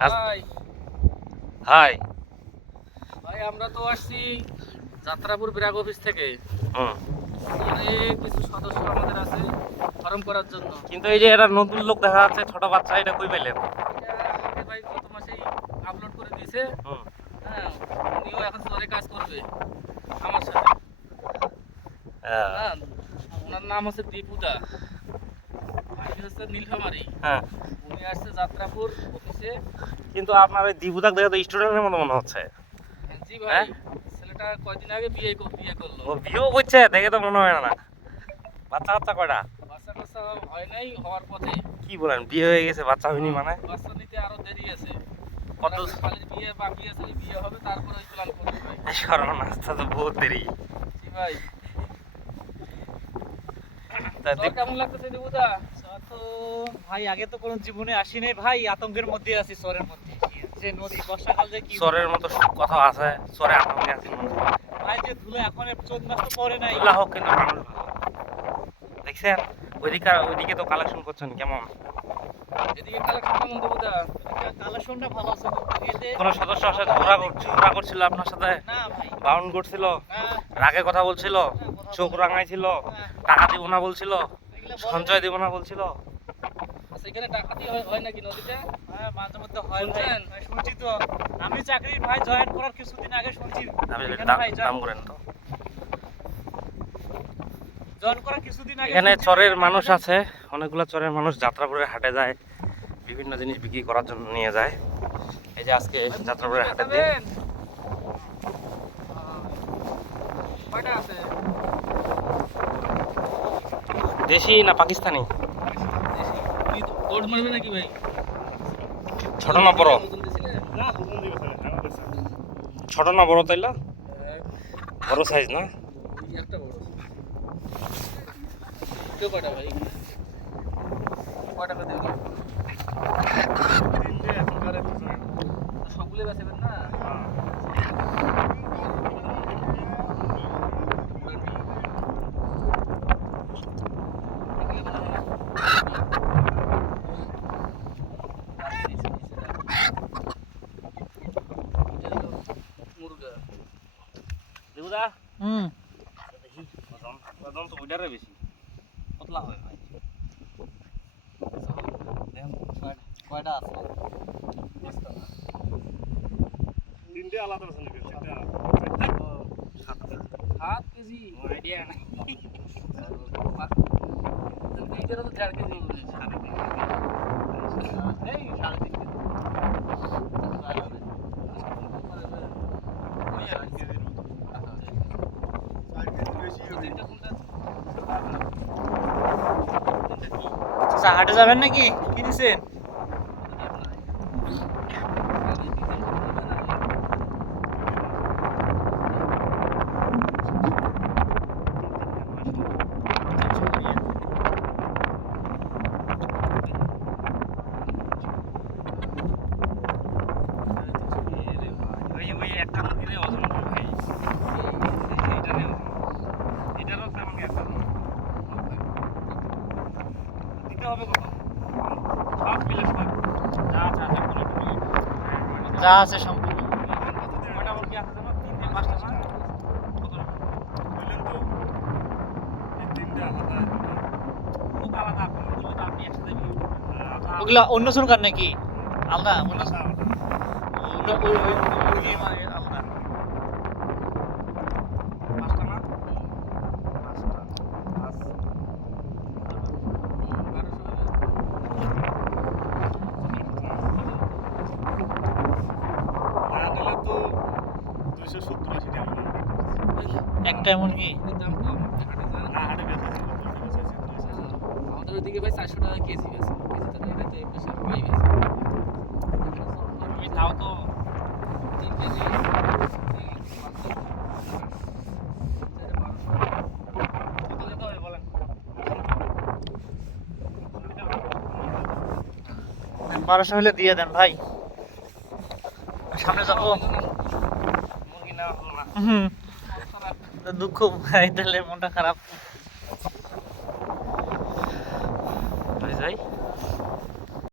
ভাই। হাই। ভাই আমরা তো আসছি যাত্রাপুর ব্র্যাক অফিস থেকে। অনেক কিছু সদস্য আমাদের আছে ফর্ম করার জন্য। কিন্তু এই যে এটা নতুন লোক দেখা যাচ্ছে ছোট বাচ্চা এটা কই আমাকে ভাই গত মাসেই আপলোড করে দিয়েছে। হ্যাঁ উনিও এখন চলে কাজ করবে আমার সাথে। হ্যাঁ, হ্যাঁ ওনার নাম হচ্ছে দীপুদা। হচ্ছে নীলফামারি। হ্যাঁ। উনি আসছে যাত্রাপুর অফিসে কিন্তু আপনার ওই দিবুদাক দেখে তো স্টুডেন্টের মতো মনে হচ্ছে। জি হ্যাঁ? ভাই ছেলেটা কয়দিন আগে বিয়ে বিয়ে করল। ও বিয়েও করছে দেখে তো মনে হয় না। বাচ্চা কাচ্চা কয়টা? বাচ্চা কাচ্চা হয় নাই হওয়ার পথে। কি বলেন বিয়ে হয়ে গেছে বাচ্চা হয়নি মানে? বাচ্চা নিতে আরও দেরি আছে। কত খালি বিয়ে বাকি আছে বিয়ে হবে তারপরে ওই প্ল্যান করবে ভাই সর্বনাশটা তো বহুত দেরি। জি ভাই। কেমন লাগতেছে দেবুদা জ্বর তো ভাই আগে তো কোনো জীবনে আসি নাই ভাই আতঙ্কের মধ্যে আছি চরের মধ্যে যে নদী বর্ষাকাল যে কি চরের মতো কথা আছে চরে আতঙ্কে আছে ভাই যে ধুলো এখন চোদ্দ মাস তো পরে নাই। এগুলা কিন্তু মানুষ দেখছেন? ওইদিকে ওইদিকে তো কালেকশন করছেন কেমন? এদিকে কালেকশন কেমন দেবুদা কালেকশনটা ভালো আছে কোন সদস্য আসে করছিল আপনার সাথে? না ভাই। বাউন্ড করছিল? রাগে কথা বলছিল? চোখ রাঙাইছিল টাকা দিব না বলছিল সঞ্চয় দিব না বলছিল। আচ্ছা এখানে ডাকাতি হয় হয় নাকি নদীতে? হ্যাঁ, মাঝে মধ্যে হয় ভাই। শুনছেন? শুনছি তো। আমি চাকরি ভাই জয়েন করার কিছুদিন আগে শুনছি। দাম- করেন তো। জয়েন করার কিছুদিন আগে এখানে চরের মানুষ আছে অনেকগুলো চরের মানুষ যাত্রাপুরের হাটে যায় বিভিন্ন জিনিস বিক্রি করার জন্য নিয়ে যায়। এই যে আজকে যাত্রাপুরের হাটে দিন দেখাবেন? কয়টা আছে দেশি না পাকিস্তানি? ছোট না বড়? ছোট না বড় তাইলা? বড় সাইজ না? সবগুলো বেচবেন না মুরগা দেবুদা হুম। ওজন তো ওইটারে বেশি পতলা হয় ভাই দেখেন কয়টা আছে তিনটে আলাদা আছে। নাকি তিনটে সাত কেজি। আইডিয়া নাই এইটারও তো চার কেজি সাড়ে তিন এই সাড়ে তিন কেজি তিনটা কোনটা আচ্ছা হাটে যাবেন নাকি? কি দিছেন? ওই ওই একটা ওজন কম ভাই এইটা নিয়ে ওজন এটারও তেমন কি একটা ওজন। দিতে হবে কত সব মিলে সব যা আছে আছে পুরো যা আছে সম্পূর্ণ। কয়টা মুরগি আছে জানো তিনটে পাঁচটা না কত রকম? তো? এই তিনটে আলাদা খুব আলাদা কোনগুলো তো আপনি একসাথে বিক্রি ওগুলা অন্য জনকার নাকি? আলাদা অন্য ওই- মানে আলাদা পাঁচটা না পাঁচটা পাঁচ না নিলে তো দুইশো সত্তর আশি টাকা লাগবে। একটা মুরগি দাম কম হাটে যায় না হাটে বেচা ছিল দুইশো বেচা ছিল দুইশো আমাদের ওইদিকে ভাই চারশো টাকা কেজি কেজি তো এটাতে বেশি পাই বেশি আমি তাও তো তিন কেজি। কত দিতে হবে বলেন? বারোশো হলে দিয়ে দেন ভাই। সামনে যাব। মুরগি না। হুম। দুঃখ ভাই তাহলে মনটা খারাপ।